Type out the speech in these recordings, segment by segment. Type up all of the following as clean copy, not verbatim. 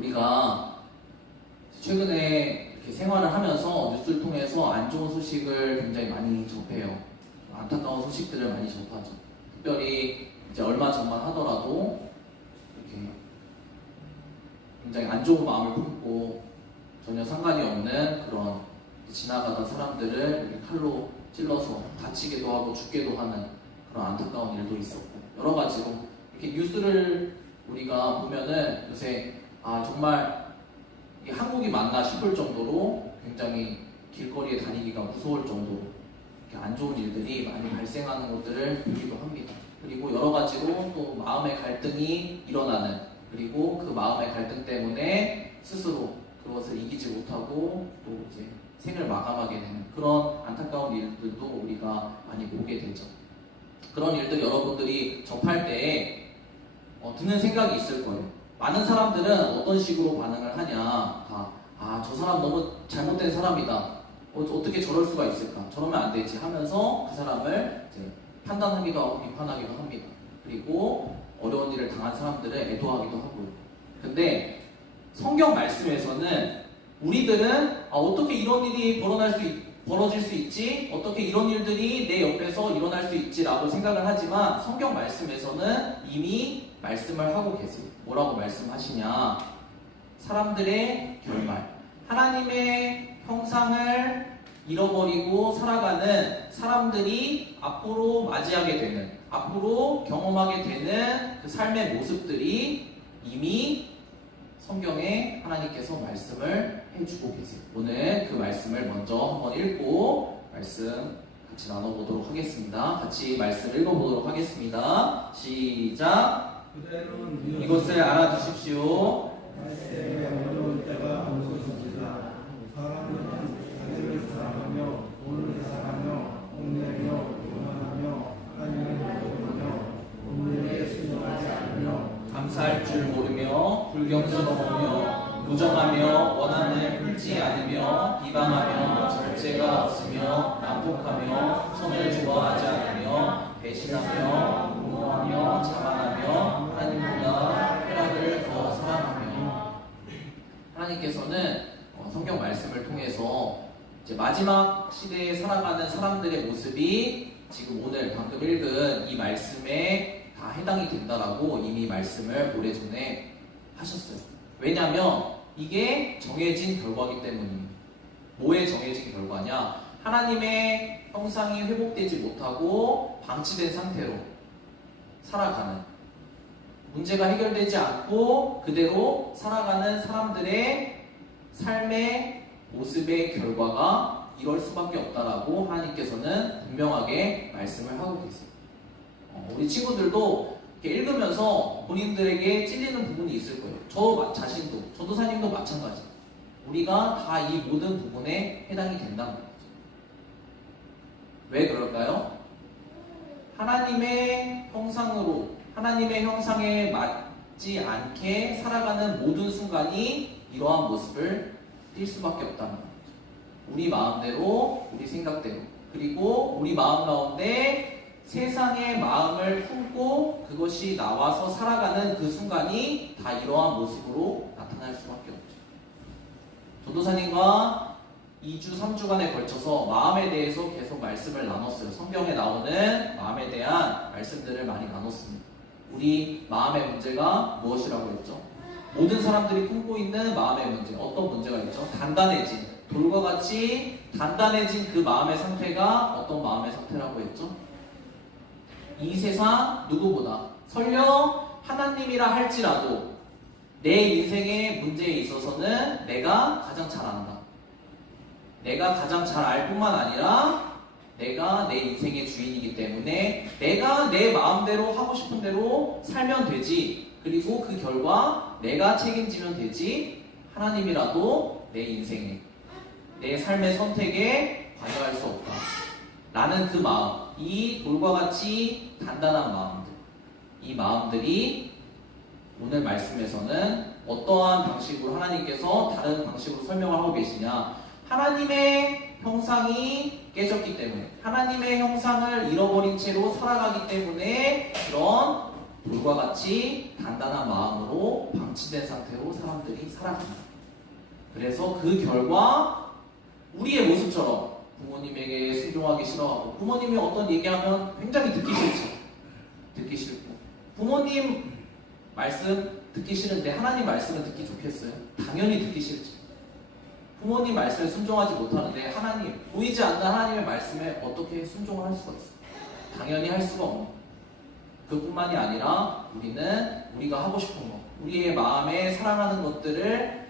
우리가 최근에 이렇게 생활을 하면서 뉴스를 통해서 안 좋은 소식을 굉장히 많이 접해요. 안타까운 소식들을 많이 접하죠. 특별히 이제 얼마 전만 하더라도 이렇게 굉장히 안 좋은 마음을 품고 전혀 상관이 없는 그런 지나가던 사람들을 이렇게 칼로 찔러서 다치기도 하고 죽기도 하는 그런 안타까운 일도 있었고, 여러 가지로 이렇게 뉴스를 우리가 보면은 요새 정말 이게 한국이 맞나 싶을 정도로 굉장히 길거리에 다니기가 무서울 정도로 이렇게 안 좋은 일들이 많이 발생하는 것들을 보기도 합니다. 그리고 여러 가지로 또 마음의 갈등이 일어나는, 그리고 그 마음의 갈등 때문에 스스로 그것을 이기지 못하고 또 이제 생을 마감하게 되는 그런 안타까운 일들도 우리가 많이 보게 되죠. 그런 일들 여러분들이 접할 때에 드는 생각이 있을 거예요. 많은 사람들은 어떤 식으로 반응을 하냐, 저 사람 너무 잘못된 사람이다, 어떻게 저럴 수가 있을까, 저러면 안 되지 하면서 그 사람을 이제 판단하기도 하고 비판하기도 합니다. 그리고 어려운 일을 당한 사람들을 애도하기도 하고요. 근데 성경 말씀에서는 우리들은 어떻게 이런 일이 벌어질 수 있지? 어떻게 이런 일들이 내 옆에서 일어날 수 있지? 라고 생각을 하지만 성경 말씀에서는 이미 말씀을 하고 계세요. 뭐라고 말씀하시냐? 사람들의 결말, 하나님의 형상을 잃어버리고 살아가는 사람들이 앞으로 맞이하게 되는, 앞으로 경험하게 되는 그 삶의 모습들이 이미 성경에 하나님께서 말씀을 해주고 계세요. 오늘 그 말씀을 먼저 한번 읽고 말씀 같이 나눠보도록 하겠습니다. 같이 말씀 읽어보도록 하겠습니다. 시작. 이것을 알아두십시오. 감사할 줄 모르며 불경스러우며 무정하며 원한을 풀지 않으며 비방하며 절제가 없으며 난폭하며 선을 좋아하지 않으며 배신하며 공허하며 자만하며 하나님보다 쾌락을 더 사랑하며. 하나님께서는 성경 말씀을 통해서 이제 마지막 시대에 살아가는 사람들의 모습이 지금 오늘 방금 읽은 이 말씀에 다 해당이 된다라고 이미 말씀을 오래전에 하셨어요. 왜냐하면 이게 정해진 결과이기 때문입니다. 뭐에 정해진 결과냐? 하나님의 형상이 회복되지 못하고 방치된 상태로 살아가는, 문제가 해결되지 않고 그대로 살아가는 사람들의 삶의 모습의 결과가 이럴 수밖에 없다라고 하나님께서는 분명하게 말씀을 하고 계세요. 우리 친구들도 이렇게 읽으면서 본인들에게 찔리는 부분이 있을 거예요. 저 자신도, 전도사님도 마찬가지. 우리가 다 이 모든 부분에 해당이 된다는 거죠. 왜 그럴까요? 하나님의 형상으로, 하나님의 형상에 맞지 않게 살아가는 모든 순간이 이러한 모습을 띌 수밖에 없다는 거죠. 우리 마음대로, 우리 생각대로, 그리고 우리 마음 가운데 세상의 마음을 품고 그것이 나와서 살아가는 그 순간이 다 이러한 모습으로 나타날 수밖에 없죠. 전도사님과 2주, 3주간에 걸쳐서 마음에 대해서 계속 말씀을 나눴어요. 성경에 나오는 마음에 대한 말씀들을 많이 나눴습니다. 우리 마음의 문제가 무엇이라고 했죠? 모든 사람들이 품고 있는 마음의 문제, 어떤 문제가 있죠? 단단해진, 돌과 같이 단단해진 그 마음의 상태가 어떤 마음의 상태라고 했죠? 이 세상 누구보다, 설령 하나님이라 할지라도 내 인생의 문제에 있어서는 내가 가장 잘 안다. 내가 가장 잘 알 뿐만 아니라 내가 내 인생의 주인이기 때문에 내가 내 마음대로 하고 싶은 대로 살면 되지, 그리고 그 결과 내가 책임지면 되지, 하나님이라도 내 인생에, 내 삶의 선택에 관여할 수 없다 라는 그 마음, 이 돌과 같이 단단한 마음들, 이 마음들이 오늘 말씀에서는 어떠한 방식으로 하나님께서 다른 방식으로 설명을 하고 계시냐? 하나님의 형상이 깨졌기 때문에, 하나님의 형상을 잃어버린 채로 살아가기 때문에 그런 돌과 같이 단단한 마음으로 방치된 상태로 사람들이 살아간다. 그래서 그 결과 우리의 모습처럼 부모님에게 순종하기 싫어하고, 부모님이 어떤 얘기하면 굉장히 듣기 싫죠. 듣기 싫고, 부모님 말씀 듣기 싫은데 하나님 말씀은 듣기 좋겠어요? 당연히 듣기 싫죠. 부모님 말씀에 순종하지 못하는데 하나님, 보이지 않는 하나님의 말씀에 어떻게 순종을 할 수가 있어요? 당연히 할 수가 없는 거예요. 그뿐만이 아니라 우리는 우리가 하고 싶은 것, 우리의 마음에 사랑하는 것들을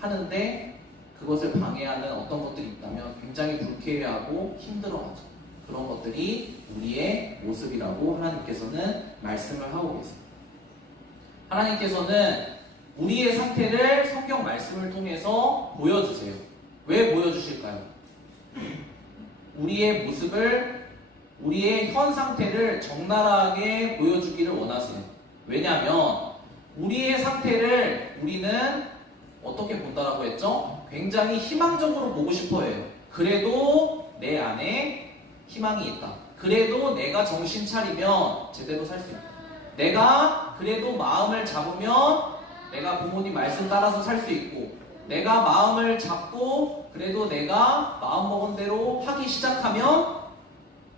하는데 그것을 방해하는 어떤 것들이 있다면 굉장히 불쾌해하고 힘들어하죠. 그런 것들이 우리의 모습이라고 하나님께서는 말씀을 하고 계세요. 하나님께서는 우리의 상태를 성경 말씀을 통해서 보여주세요. 왜 보여주실까요? 우리의 모습을, 우리의 현 상태를 적나라하게 보여주기를 원하세요. 왜냐하면 우리의 상태를 우리는 어떻게 본다라고 했죠? 굉장히 희망적으로 보고 싶어 해요. 그래도 내 안에 희망이 있다. 그래도 내가 정신 차리면 제대로 살 수 있다. 내가 그래도 마음을 잡으면 내가 부모님 말씀 따라서 살 수 있고, 내가 마음을 잡고 그래도 내가 마음먹은 대로 하기 시작하면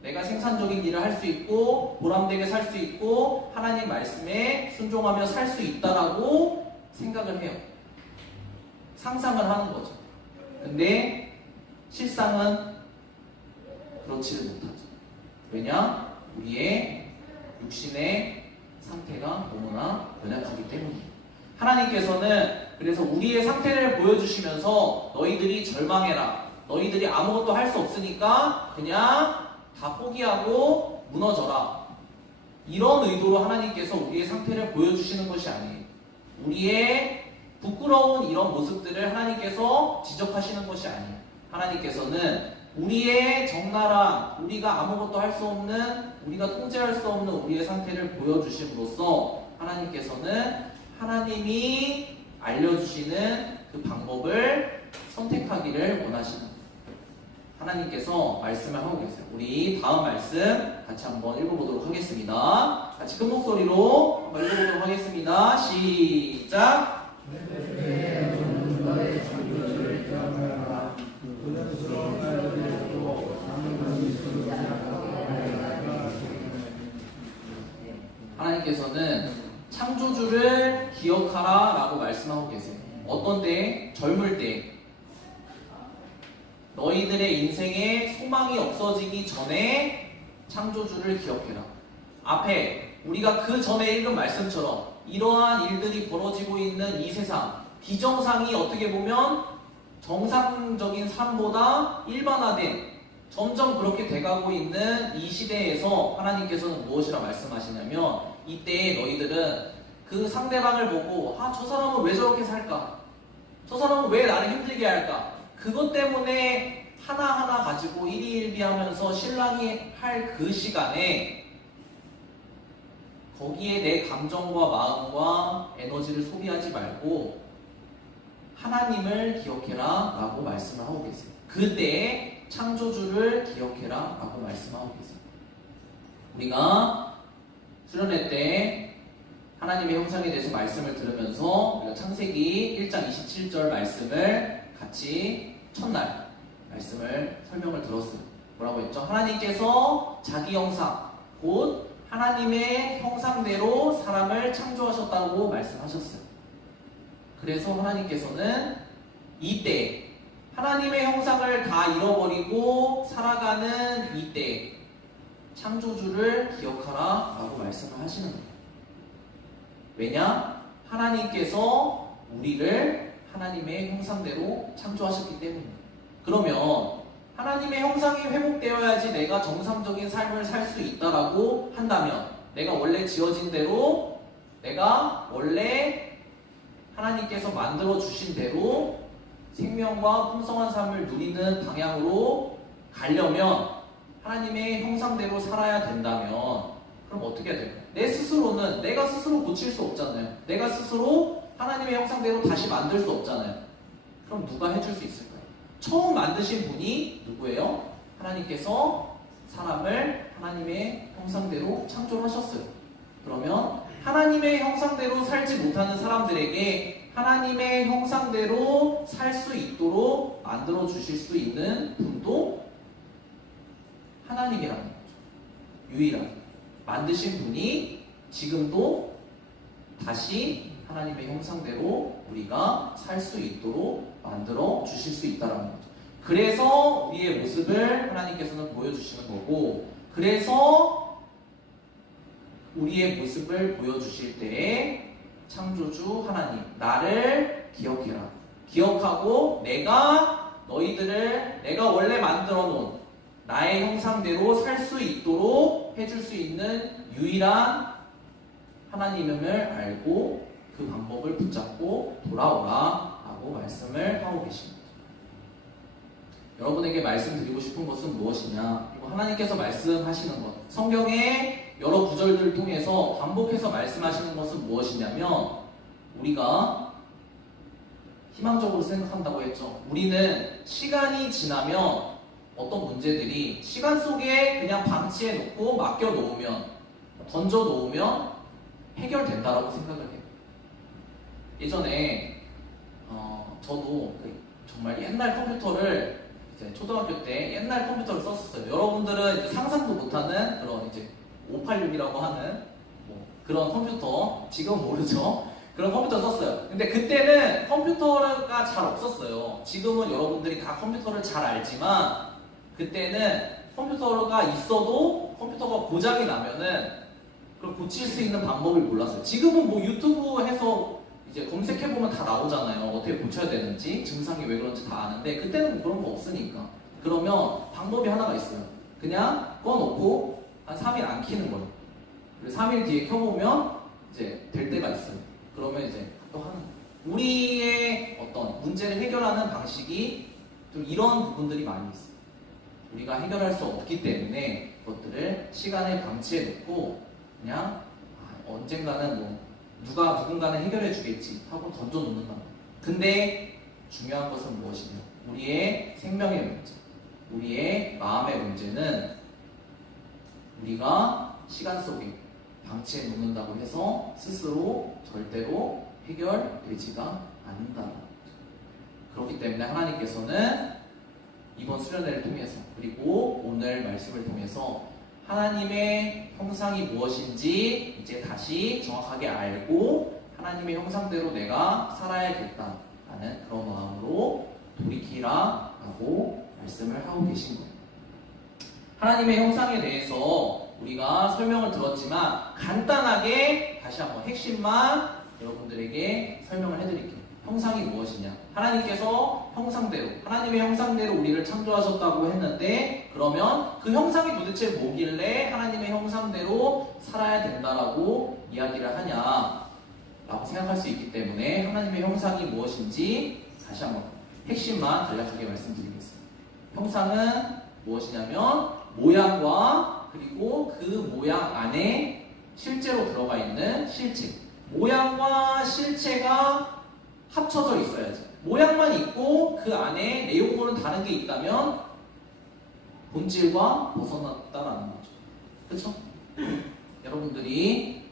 내가 생산적인 일을 할 수 있고 보람되게 살 수 있고 하나님 말씀에 순종하며 살 수 있다라고 생각을 해요. 상상을 하는 거죠. 근데 실상은 그렇지를 못하죠. 왜냐? 우리의 육신의 상태가 너무나 연약하기 때문이에요. 하나님께서는 그래서 우리의 상태를 보여주시면서 너희들이 절망해라, 너희들이 아무것도 할 수 없으니까 그냥 다 포기하고 무너져라, 이런 의도로 하나님께서 우리의 상태를 보여주시는 것이 아니에요. 우리의 부끄러운 이런 모습들을 하나님께서 지적하시는 것이 아니에요. 하나님께서는 우리의 적나라한, 우리가 아무것도 할 수 없는, 우리가 통제할 수 없는 우리의 상태를 보여주심으로써 하나님께서는 하나님이 알려주시는 그 방법을 선택하기를 원하시는 거예요. 하나님께서 말씀을 하고 계세요. 우리 다음 말씀 같이 한번 읽어보도록 하겠습니다. 같이 큰 목소리로 한번 읽어보도록 하겠습니다. 시작! 하나님께서는 창조주를 기억하라 라고 말씀하고 계세요. 어떤 때? 젊을 때. 너희들의 인생에 소망이 없어지기 전에 창조주를 기억해라. 앞에 우리가 그 전에 읽은 말씀처럼 이러한 일들이 벌어지고 있는 이 세상, 비정상이 어떻게 보면 정상적인 삶보다 일반화된, 점점 그렇게 돼가고 있는 이 시대에서 하나님께서는 무엇이라 말씀하시냐면, 이때에 너희들은 그 상대방을 보고 저 사람은 왜 저렇게 살까? 저 사람은 왜 나를 힘들게 할까? 그것 때문에 하나하나 가지고 일희일비하면서 실랑이 할 그 시간에 거기에 내 감정과 마음과 에너지를 소비하지 말고 하나님을 기억해라 라고 말씀을 하고 계세요. 그때 창조주를 기억해라 라고 말씀하고 계세요. 우리가 수련회 때 하나님의 형상에 대해서 말씀을 들으면서 우리가 창세기 1장 27절 말씀을 같이 첫날 말씀을 설명을 들었어요. 뭐라고 했죠? 하나님께서 자기 형상, 곧 하나님의 형상대로 사람을 창조하셨다고 말씀하셨어요. 그래서 하나님께서는 이때 하나님의 형상을 다 잃어버리고 살아가는 이때 창조주를 기억하라 라고 말씀을 하시는 거예요. 왜냐? 하나님께서 우리를 하나님의 형상대로 창조하셨기 때문이에요. 그러면 하나님의 형상이 회복되어야지 내가 정상적인 삶을 살 수 있다라고 한다면, 내가 원래 지어진 대로, 내가 원래 하나님께서 만들어 주신 대로 생명과 풍성한 삶을 누리는 방향으로 가려면 하나님의 형상대로 살아야 된다면, 그럼 어떻게 해야 될까요? 내 스스로는 내가 스스로 고칠 수 없잖아요. 내가 스스로 하나님의 형상대로 다시 만들 수 없잖아요. 그럼 누가 해줄 수 있을까요? 처음 만드신 분이 누구예요? 하나님께서 사람을 하나님의 형상대로 창조하셨어요. 그러면 하나님의 형상대로 살지 못하는 사람들에게 하나님의 형상대로 살 수 있도록 만들어 주실 수 있는 분도 하나님이라는 거죠. 유일하게 만드신 분이 지금도 다시 하나님의 형상대로 우리가 살 수 있도록 만들어 주실 수 있다는 거죠. 그래서 우리의 모습을 하나님께서는 보여주시는 거고, 그래서 우리의 모습을 보여주실 때에 창조주 하나님, 나를 기억해라. 기억하고 내가 원래 만들어 놓은 나의 형상대로 살 수 있도록 해줄 수 있는 유일한 하나님임을 알고 그 방법을 붙잡고 돌아오라 라고 말씀을 하고 계십니다. 여러분에게 말씀드리고 싶은 것은 무엇이냐? 그리고 하나님께서 말씀하시는 것, 성경의 여러 구절들을 통해서 반복해서 말씀하시는 것은 무엇이냐면, 우리가 희망적으로 생각한다고 했죠. 우리는 시간이 지나면 어떤 문제들이 시간 속에 그냥 방치해 놓고 맡겨 놓으면, 던져 놓으면 해결된다라고 생각을 해요. 예전에 저도 정말 옛날 컴퓨터를 이제 초등학교 때 옛날 컴퓨터를 썼었어요. 여러분들은 이제 상상도 못하는 그런 이제 586이라고 하는 뭐 그런 컴퓨터, 지금은 모르죠. 그런 컴퓨터 썼어요. 근데 그때는 컴퓨터가 잘 없었어요. 지금은 여러분들이 다 컴퓨터를 잘 알지만 그때는 컴퓨터가 있어도 컴퓨터가 고장이 나면은 그걸 고칠 수 있는 방법을 몰랐어요. 지금은 뭐 유튜브 해서 이제 검색해보면 다 나오잖아요. 어떻게 고쳐야 되는지, 증상이 왜 그런지 다 아는데, 그때는 뭐 그런 거 없으니까. 그러면 방법이 하나가 있어요. 그냥 꺼놓고 한 3일 안 켜는 거예요. 그리고 3일 뒤에 켜보면 이제 될 때가 있어요. 그러면 이제 또 하는 거예요. 우리의 어떤 문제를 해결하는 방식이 좀 이런 부분들이 많이 있어요. 우리가 해결할 수 없기 때문에 그것들을 시간에 방치해 놓고 그냥 언젠가는 뭐 누군가는 해결해 주겠지 하고 던져 놓는다. 근데 중요한 것은 무엇이냐? 우리의 생명의 문제, 우리의 마음의 문제는 우리가 시간 속에 방치해 놓는다고 해서 스스로 절대로 해결되지가 않는다. 그렇기 때문에 하나님께서는 이번 수련회를 통해서, 그리고 오늘 말씀을 통해서 하나님의 형상이 무엇인지 이제 다시 정확하게 알고 하나님의 형상대로 내가 살아야겠다라는 그런 마음으로 돌이키라 라고 말씀을 하고 계신 거예요. 하나님의 형상에 대해서 우리가 설명을 들었지만 간단하게 다시 한번 핵심만 여러분들에게 설명을 해드릴게요. 형상이 무엇이냐? 하나님께서 하나님의 형상대로 우리를 창조하셨다고 했는데, 그러면 그 형상이 도대체 뭐길래 하나님의 형상대로 살아야 된다라고 이야기를 하냐 라고 생각할 수 있기 때문에 하나님의 형상이 무엇인지 다시 한번 핵심만 간략하게 말씀드리겠습니다. 형상은 무엇이냐면 모양과 그리고 그 모양 안에 실제로 들어가 있는 실체, 모양과 실체가 합쳐져 있어야지. 모양만 있고 그 안에 내용물은 다른 게 있다면 본질과 벗어났다라는 거죠. 그렇죠? 여러분들이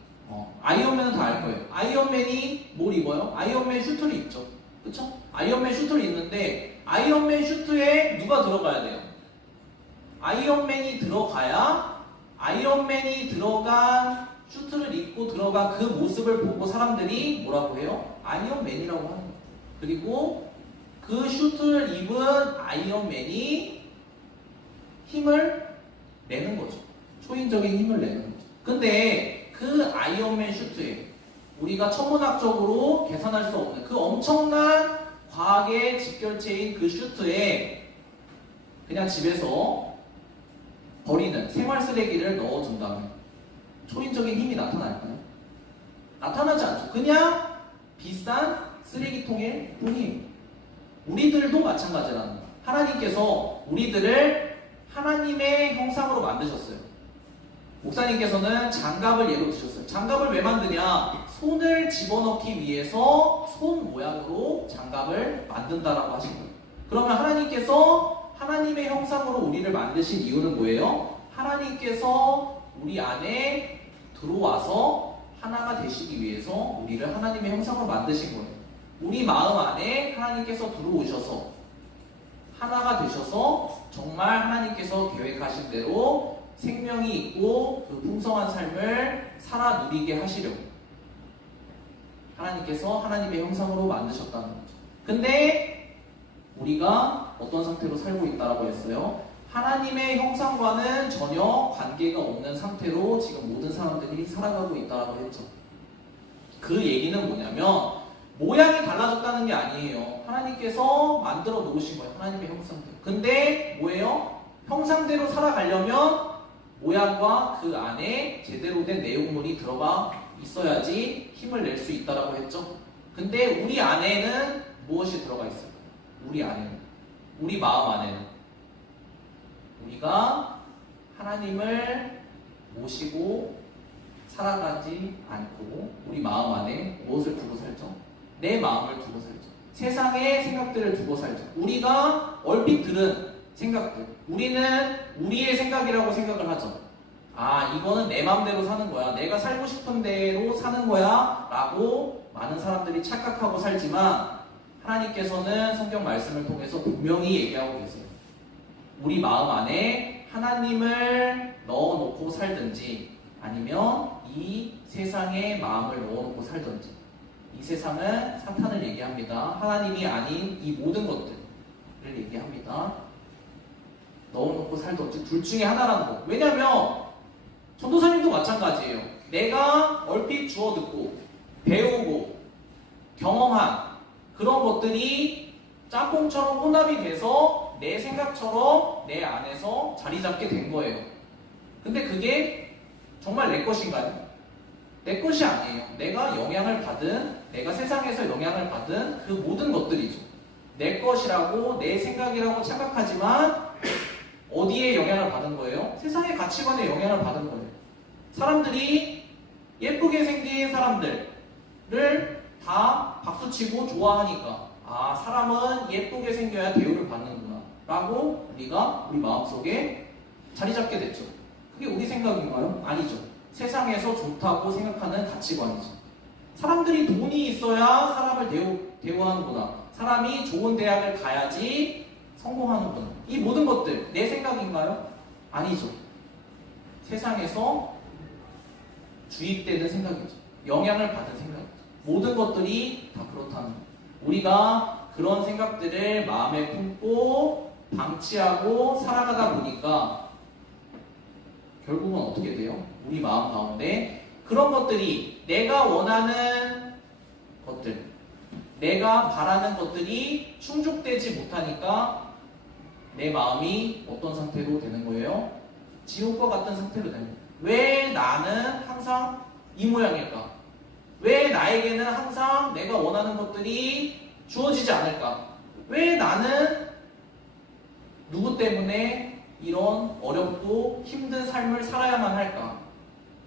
아이언맨은 다 알 거예요. 아이언맨이 뭘 입어요? 아이언맨 슈트를 입죠. 그렇죠? 아이언맨 슈트를 입는데 아이언맨 슈트에 누가 들어가야 돼요? 아이언맨이 들어가야 아이언맨이 들어간 슈트를 입고 들어간 그 모습을 보고 사람들이 뭐라고 해요? 아이언맨이라고 하는 거예요. 그리고 그 슈트를 입은 아이언맨이 힘을 내는 거죠. 초인적인 힘을 내는 거죠. 근데 그 아이언맨 슈트에 우리가 천문학적으로 계산할 수 없는 그 엄청난 과학의 직결체인 그 슈트에 그냥 집에서 버리는 생활 쓰레기를 넣어둔다면 초인적인 힘이 나타날까요? 나타나지 않죠. 그냥 비싼 쓰레기통일 뿐이에요. 우리들도 마찬가지라는 거예요. 하나님께서 우리들을 하나님의 형상으로 만드셨어요. 목사님께서는 장갑을 예로 드셨어요. 장갑을 왜 만드냐? 손을 집어넣기 위해서 손 모양으로 장갑을 만든다라고 하신 거예요. 그러면 하나님께서 하나님의 형상으로 우리를 만드신 이유는 뭐예요? 하나님께서 우리 안에 들어와서 하나가 되시기 위해서 우리를 하나님의 형상으로 만드신 거예요. 우리 마음 안에 하나님께서 들어오셔서 하나가 되셔서 정말 하나님께서 계획하신 대로 생명이 있고 그 풍성한 삶을 살아 누리게 하시려고 하나님께서 하나님의 형상으로 만드셨다는 거죠. 근데 우리가 어떤 상태로 살고 있다고 했어요? 하나님의 형상과는 전혀 관계가 없는 상태로 지금 모든 사람들이 살아가고 있다고 했죠. 그 얘기는 뭐냐면 모양이 달라졌다는 게 아니에요. 하나님께서 만들어 놓으신 거예요. 하나님의 형상대로. 근데 뭐예요? 형상대로 살아가려면 모양과 그 안에 제대로 된 내용물이 들어가 있어야지 힘을 낼 수 있다고 했죠. 근데 우리 안에는 무엇이 들어가 있을까요? 우리 안에는, 우리 마음 안에는 우리가 하나님을 모시고 살아가지 않고 우리 마음 안에 무엇을 두고 살죠? 내 마음을 두고 살죠. 세상의 생각들을 두고 살죠. 우리가 얼핏 들은 생각들, 우리는 우리의 생각이라고 생각을 하죠. 아, 이거는 내 마음대로 사는 거야, 내가 살고 싶은 대로 사는 거야 라고 많은 사람들이 착각하고 살지만 하나님께서는 성경 말씀을 통해서 분명히 얘기하고 계세요. 우리 마음 안에 하나님을 넣어놓고 살든지 아니면 이 세상에 마음을 넣어놓고 살든지, 이 세상은 사탄을 얘기합니다. 하나님이 아닌 이 모든 것들을 얘기합니다. 넣어놓고 살든지 둘 중에 하나라는 거. 왜냐면 전도사님도 마찬가지예요. 내가 얼핏 주워 듣고 배우고 경험한 그런 것들이 짬뽕처럼 혼합이 돼서 내 생각처럼 내 안에서 자리 잡게 된 거예요. 근데 그게 정말 내 것인가요? 내 것이 아니에요. 내가 영향을 받은, 내가 세상에서 영향을 받은 그 모든 것들이죠. 내 것이라고, 내 생각이라고 착각하지만 어디에 영향을 받은 거예요? 세상의 가치관에 영향을 받은 거예요. 사람들이 예쁘게 생긴 사람들을 다 박수치고 좋아하니까 아, 사람은 예쁘게 생겨야 대우를 받는구나 라고 우리가 우리 마음속에 자리 잡게 됐죠. 그게 우리 생각인가요? 아니죠. 세상에서 좋다고 생각하는 가치관이죠. 사람들이 돈이 있어야 사람을 대우하는구나. 사람이 좋은 대학을 가야지 성공하는구나. 이 모든 것들 내 생각인가요? 아니죠. 세상에서 주입되는 생각이죠. 영향을 받은 생각이죠. 모든 것들이 다 그렇다는 거예요. 우리가 그런 생각들을 마음에 품고 방치하고 살아가다 보니까 결국은 어떻게 돼요? 우리 마음 가운데 그런 것들이, 내가 원하는 것들, 내가 바라는 것들이 충족되지 못하니까 내 마음이 어떤 상태로 되는 거예요? 지옥과 같은 상태로 되는 거예요. 왜 나는 항상 이 모양일까? 왜 나에게는 항상 내가 원하는 것들이 주어지지 않을까? 왜 나는 누구 때문에 이런 어렵고 힘든 삶을 살아야만 할까?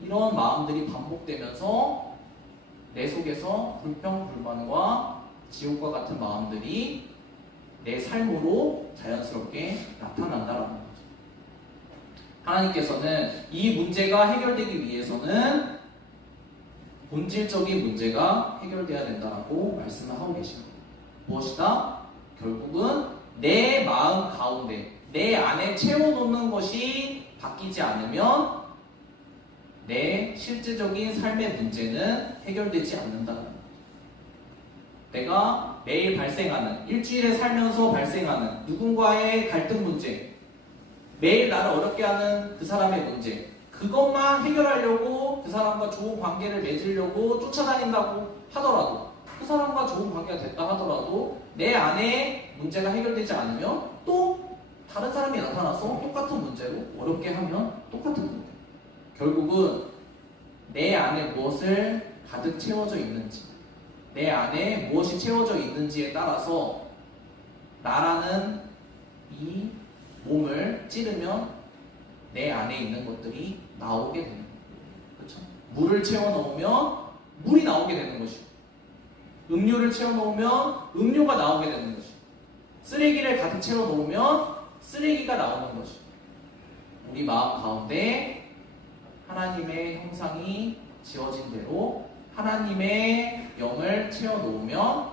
이런 마음들이 반복되면서 내 속에서 불평불만과 지옥과 같은 마음들이 내 삶으로 자연스럽게 나타난다라는 거죠. 하나님께서는 이 문제가 해결되기 위해서는 본질적인 문제가 해결돼야 된다고 말씀을 하고 계십니다. 무엇이다? 결국은 내 마음 가운데, 내 안에 채워놓는 것이 바뀌지 않으면 내 실제적인 삶의 문제는 해결되지 않는다는 거죠. 내가 매일 발생하는, 일주일에 살면서 발생하는 누군가의 갈등 문제, 매일 나를 어렵게 하는 그 사람의 문제, 그것만 해결하려고 그 사람과 좋은 관계를 맺으려고 쫓아다닌다고 하더라도, 그 사람과 좋은 관계가 됐다 하더라도 내 안에 문제가 해결되지 않으면 또 다른 사람이 나타나서 똑같은 문제로 어렵게 하면 똑같은 문제. 결국은 내 안에 무엇을 가득 채워져 있는지, 내 안에 무엇이 채워져 있는지에 따라서 나라는 이 몸을 찌르면 내 안에 있는 것들이 나오게 되는 거예요. 그렇죠? 물을 채워넣으면 물이 나오게 되는 것이고, 음료를 채워놓으면 음료가 나오게 되는 것이고, 쓰레기를 가득 채워놓으면 쓰레기가 나오는 것이고, 우리 마음 가운데 하나님의 형상이 지어진 대로 하나님의 영을 채워놓으면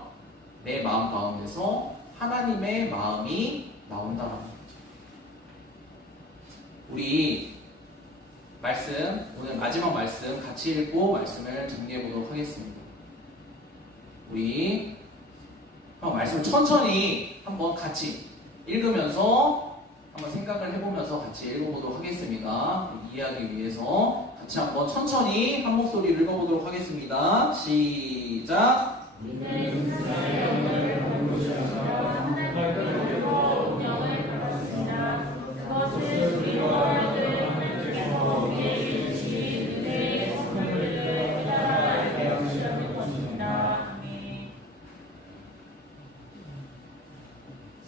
내 마음 가운데서 하나님의 마음이 나온다는 거죠. 우리 말씀, 오늘 마지막 말씀 같이 읽고 말씀을 정리해 보도록 하겠습니다. 우리 말씀을 천천히 한번 같이 읽으면서 한번 생각을 해보면서 같이 읽어보도록 하겠습니다. 이해하기 위해서 같이 한번 천천히 한 목소리를 읽어보도록 하겠습니다. 시작!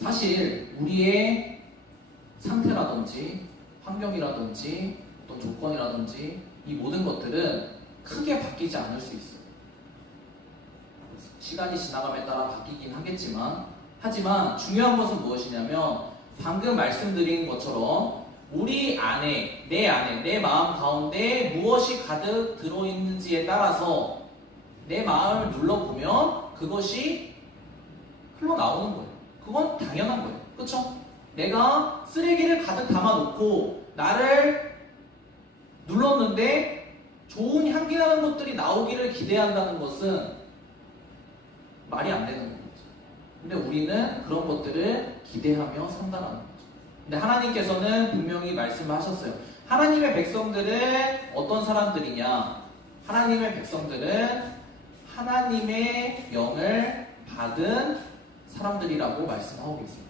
사실 우리의 상태라든지 환경이라든지 어떤 조건이라든지 이 모든 것들은 크게 바뀌지 않을 수 있어요. 시간이 지나감에 따라 바뀌긴 하지만 중요한 것은 무엇이냐면 방금 말씀드린 것처럼 우리 안에, 내 마음 가운데 무엇이 가득 들어있는지에 따라서 내 마음을 눌러보면 그것이 흘러나오는 거예요. 그건 당연한 거예요. 그렇죠? 내가 쓰레기를 가득 담아놓고 나를 눌렀는데 좋은 향기 나는 것들이 나오기를 기대한다는 것은 말이 안 되는 거죠. 근데 우리는 그런 것들을 기대하며 산다는 거죠. 근데 하나님께서는 분명히 말씀하셨어요. 하나님의 백성들은 어떤 사람들이냐? 하나님의 백성들은 하나님의 영을 받은 사람들이라고 말씀하고 계세요.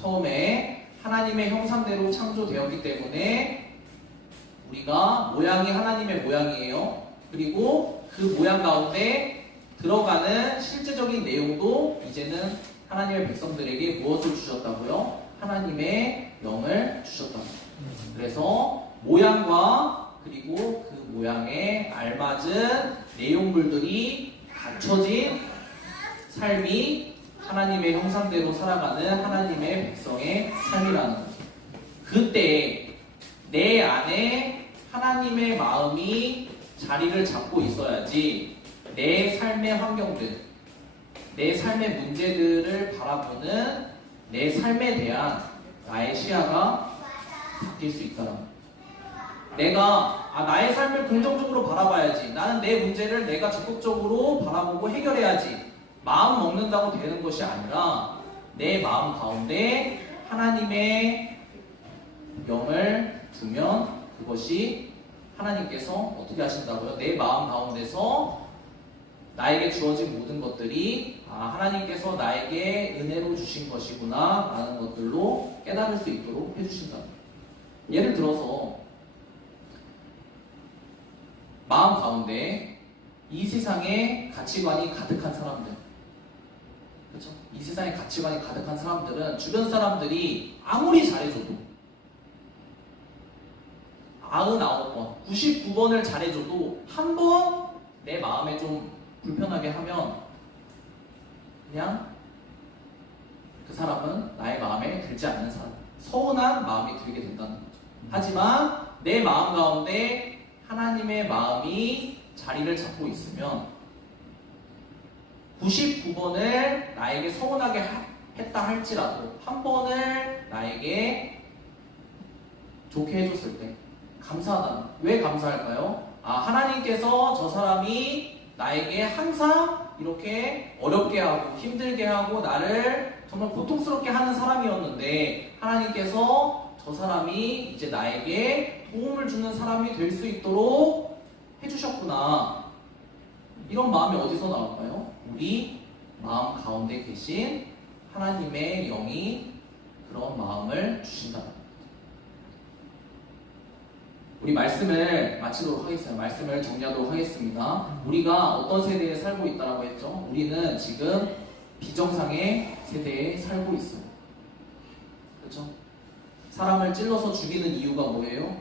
처음에 하나님의 형상대로 창조되었기 때문에 우리가 모양이 하나님의 모양이에요. 그리고 그 모양 가운데 들어가는 실제적인 내용도 이제는 하나님의 백성들에게 무엇을 주셨다고요? 하나님의 영을 주셨다고요. 그래서 모양과 그리고 그 모양에 알맞은 내용물들이 갖춰진 삶이 하나님의 형상대로 살아가는 하나님의 백성의 삶이라는 거죠. 그때 내 안에 하나님의 마음이 자리를 잡고 있어야지 내 삶의 환경들, 내 삶의 문제들을 바라보는 내 삶에 대한 나의 시야가 바뀔 수 있다는 거예요. 내가 나의 삶을 긍정적으로 바라봐야지, 나는 내 문제를 내가 적극적으로 바라보고 해결해야지 마음 먹는다고 되는 것이 아니라 내 마음 가운데 하나님의 영을 두면 그것이 하나님께서 어떻게 하신다고요? 내 마음 가운데서 나에게 주어진 모든 것들이 하나님께서 나에게 은혜로 주신 것이구나 라는 것들로 깨달을 수 있도록 해주신다. 예를 들어서 마음 가운데 이 세상에 가치관이 가득한 사람들, 그렇죠? 이 세상에 가치관이 가득한 사람들은 주변 사람들이 아무리 잘해줘도 99번, 99번을 잘해줘도 한 번 내 마음에 좀 불편하게 하면 그냥 그 사람은 나의 마음에 들지 않는 사람, 서운한 마음이 들게 된다는 거죠. 하지만 내 마음 가운데 하나님의 마음이 자리를 잡고 있으면 99번을 나에게 서운하게 했다 할지라도 한 번을 나에게 좋게 해줬을 때 감사하다. 왜 감사할까요? 하나님께서 저 사람이 나에게 항상 이렇게 어렵게 하고 힘들게 하고 나를 정말 고통스럽게 하는 사람이었는데 하나님께서 저 사람이 이제 나에게 도움을 주는 사람이 될 수 있도록 해주셨구나. 이런 마음이 어디서 나올까요? 우리 마음 가운데 계신 하나님의 영이 그런 마음을 주신다. 우리 말씀을 마치도록 하겠습니다. 말씀을 정리하도록 하겠습니다. 우리가 어떤 세대에 살고 있다고 했죠? 우리는 지금 비정상의 세대에 살고 있어요. 그렇죠? 사람을 찔러서 죽이는 이유가 뭐예요?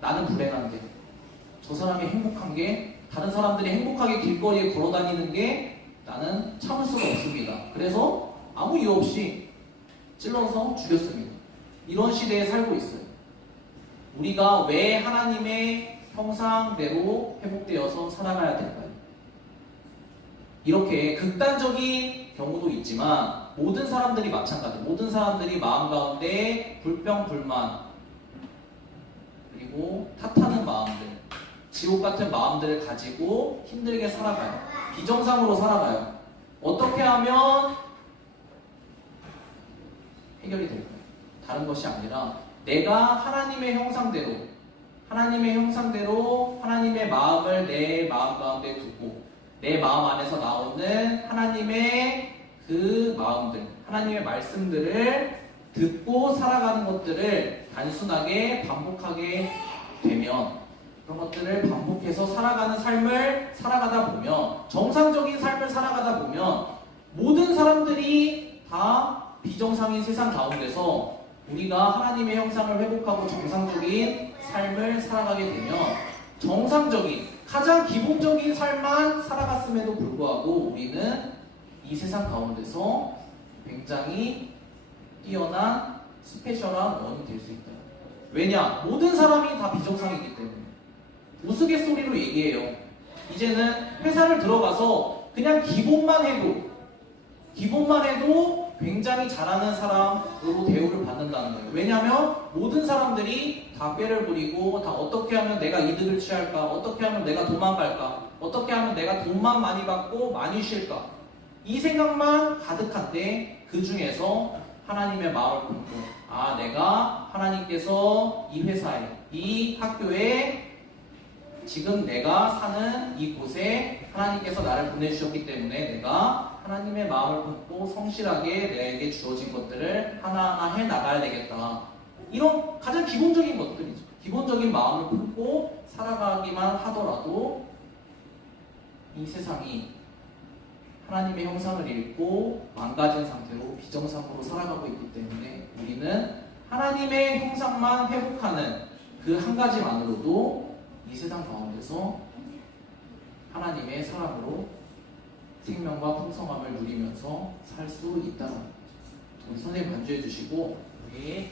나는 불행한데 저 사람이 행복한 게, 다른 사람들이 행복하게 길거리에 걸어다니는 게 나는 참을 수가 없습니다. 그래서 아무 이유 없이 찔러서 죽였습니다. 이런 시대에 살고 있어요. 우리가 왜 하나님의 형상대로 회복되어서 살아가야 될까요? 이렇게 극단적인 경우도 있지만 모든 사람들이 마찬가지. 모든 사람들이 마음 가운데 불평, 불만 그리고 탓하는 마음들, 지옥 같은 마음들을 가지고 힘들게 살아가요. 비정상으로 살아가요. 어떻게 하면 해결이 될까요? 다른 것이 아니라 내가 하나님의 형상대로 하나님의 마음을 내 마음 가운데 두고 내 마음 안에서 나오는 하나님의 그 마음들, 하나님의 말씀들을 듣고 살아가는 것들을 단순하게 반복하게 되면, 그런 것들을 반복해서 살아가는 삶을 살아가다 보면, 정상적인 삶을 살아가다 보면 모든 사람들이 다 비정상인 세상 가운데서 우리가 하나님의 형상을 회복하고 정상적인 삶을 살아가게 되면, 정상적인 가장 기본적인 삶만 살아갔음에도 불구하고 우리는 이 세상 가운데서 굉장히 뛰어난 스페셜한 원이 될 수 있다. 왜냐? 모든 사람이 다 비정상이기 때문에. 우스갯소리로 얘기해요. 이제는 회사를 들어가서 그냥 기본만 해도 굉장히 잘하는 사람으로 대우를 받는다는 거예요. 왜냐하면 모든 사람들이 다 꾀를 부리고 다 어떻게 하면 내가 이득을 취할까, 어떻게 하면 내가 도망갈까, 어떻게 하면 내가 돈만 많이 받고 많이 쉴까, 이 생각만 가득한데, 그 중에서 하나님의 마음을 품고, 아, 내가 하나님께서 이 회사에, 이 학교에, 지금 내가 사는 이곳에 하나님께서 나를 보내주셨기 때문에 내가 하나님의 마음을 품고 성실하게 내게 주어진 것들을 하나하나 해나가야 되겠다. 이런 가장 기본적인 것들이죠. 기본적인 마음을 품고 살아가기만 하더라도 이 세상이 하나님의 형상을 잃고 망가진 상태로 비정상으로 살아가고 있기 때문에 우리는 하나님의 형상만 회복하는 그 한 가지만으로도 이 세상 가운데서 하나님의 사랑으로 생명과 풍성함을 누리면서 살 수 있다는 거죠. 우리 선생님 반주해 주시고 우리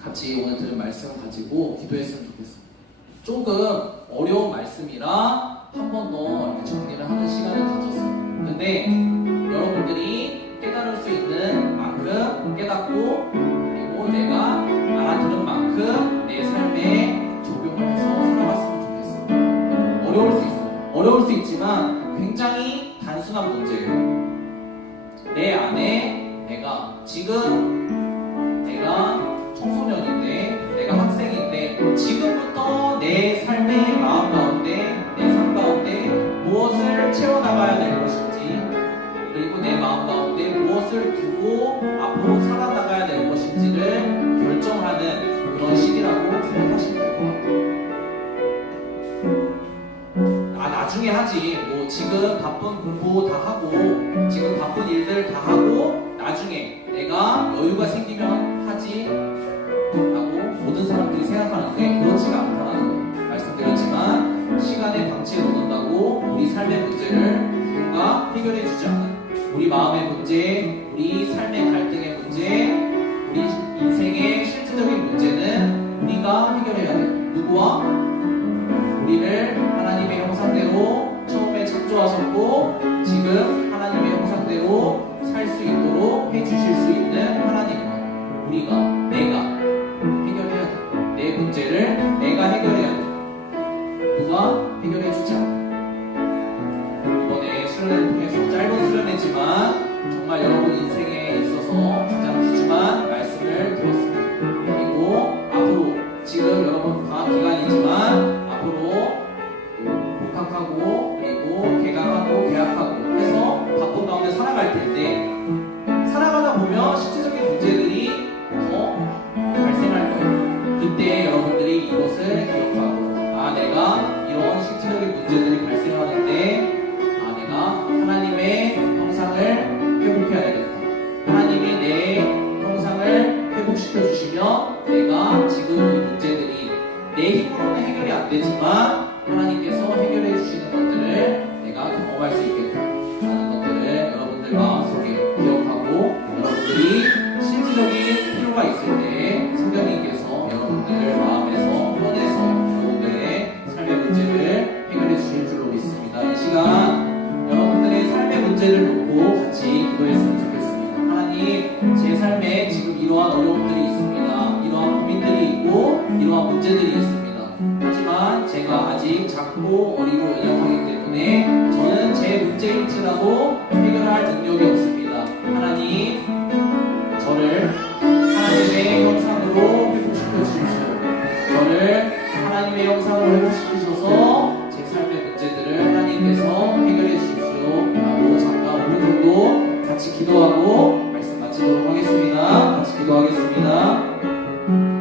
같이 오늘 들은 말씀을 가지고 기도했으면 좋겠습니다. 조금 어려운 말씀이라 한 번 더 정리를 하는 시간을 가졌어요. 근데 여러분들이 깨달을 수 있는 만큼 깨닫고, 그리고 내가 알아들은 만큼 내 삶에 적용을 해서 살아갔으면 좋겠어요. 어려울 수 있어요. 어려울 수 있지만 굉장히 단순한 문제예요. 내 안에 내가 청소년인데, 내가 학생인데, 지금부터 내 삶의 마음 가운데, 내 삶 가운데 무엇을 채워나가야 될 것인지, 그리고 내 마음 가운데 무엇을 두고 앞으로 살아나가야 될 것인지를 결정하는 그런 시기라고 생각하시면 될 것 같아요. 아, 나중에 하지. 뭐 지금 바쁜 공부 다 하고, 지금 바쁜 일들 다 하고, 나중에 내가 여유가 생기면 하지 하고 모든 사람들이 생각하는데 그렇지가 않다는 거 말씀드렸지만, 시간의 방치에 놓는다고 우리 삶의 문제를 누군가 해결해 주지 않아요. 우리 마음의 문제, 우리 삶의 갈등의 문제, 우리 인생의 실질적인 문제는 우리가 해결해야 돼요. 누구와? 우리를 하나님의 형상대로 처음에 창조하셨고 지금 하나님의 형상대로 살 수 있도록 해주실 수 있는 하나님과 우리가, 내가 해결해야 돼. 내 문제를 내가 해결해야 돼. 누가 해결해 주지 않아. 이번에 수련회를 통해서 짧은 수련회지만 정말 여러분 인생에 있어서 가장 귀중한 말씀을 들었습니다. 그리고 앞으로 지금 여러분 방학 기간이지만 앞으로 복학하고 그리고 개강하고 계약하고 해서 바쁜 가운데 살아갈 텐데, 살아가다 보면 실질적인 문제들이 더 발생할 거예요. 그때 여러분들이 이것을 기억하고, 아, 내가 이런 실질적인 문제들이 발생하는데, 아, 내가 하나님의 형상을 회복해야 되겠다. 하나님이 내 형상을 회복시켜 주시면 내가 지금 이 문제들이 내 힘으로는 해결이 안 되지만 하나님께서 해결해 주시는 것들을 내가 경험할 수 있겠다 하는 것들을 여러분들 마음속에 기억하고, 여러분들이 실질적인 필요가 있을 때 성령님께서 여러분들 마음 이러한 어려움들이 있습니다. 이러한 고민들이 있고 이러한 문제들이 있습니다. 하지만 제가 아직 작고 어리고 연약하기 때문에 저는 제 문제일지라도 해결할 능력이 없습니다. 하나님, 저를 하나님의 형상으로